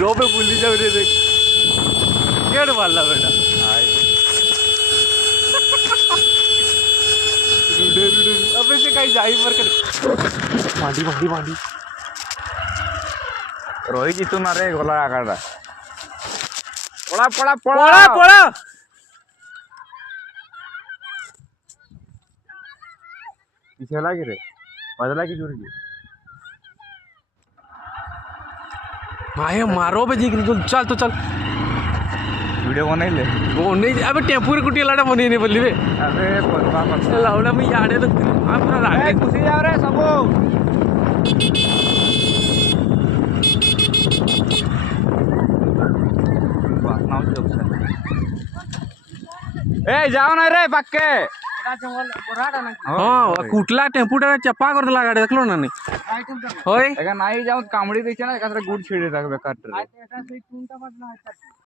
रो पे भूली जाओ रे देख केड़ वाला बेटा रुडे रुडे अबे से कहीं जाई पर कर मांडी मांडी मांडी रोही जी तू ना रे गोला आकाड़ा पड़ा पड़ा पड़ा पड़ा पीछे लगी रे बदला की जोर की भाई मारो बे जी चल तो चल वीडियो बनाई ले वो नहीं अबे टेम्पू रे कुटिया लाड़ा बनी नहीं बोली बे अरे पता पता लाउडा में याडे तो अपना रागे खुशी जा रे सबो ए जाओ ना रे पक्के हां कुटला टेम्पूटा चप्पा कर देला गाड़ी देखलो ना नहीं होय एका नाही जाऊ कामडी देखे ना एका गुड छिड़े राख बेकार